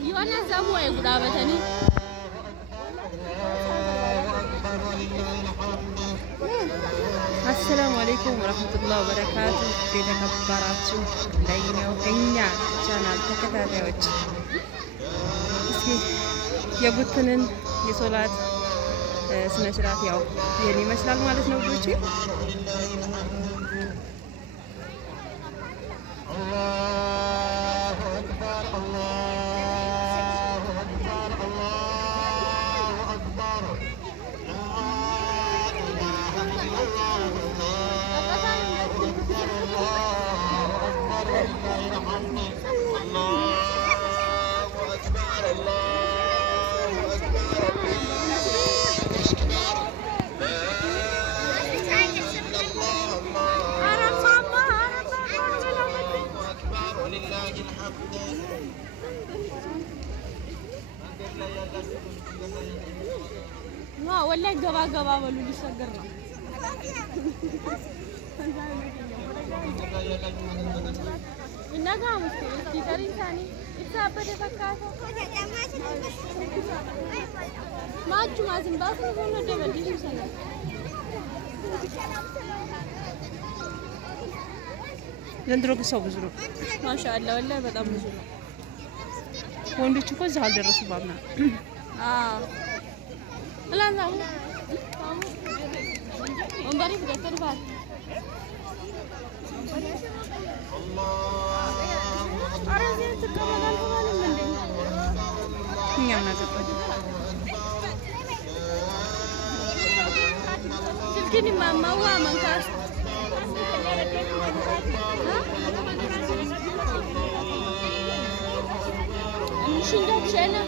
يوانا زمو يقرابتني السلام عليكم ورحمة الله وبركاته. إذا كبرتوا لينا وإنيا channel ተከታታዮች እስኪ የቡትንን የሶላት ስነ ስርዓት ያው የኔ ይመስላል ማለት ነው ልጆቼ። والله قبا بلو ليسجرنا إنها مشكلة في طريق ثاني إتصابت فكاسة ما تجمع زنباق ولا دبلي سنة ዘንድሮ ሰው ብዙ ነው ማሻአላ ወላሂ በጣም ብዙ ነው። ወንዶች እኮ እዛው አልደረሱም ባምና ላዛው ወንበሪ ፍቅር ባል አራዚ ተቀበላል ማለት ምንድን ነው እኛም ናገባኝ ስልክኒ ማማዋ መንካስ شنو شنو؟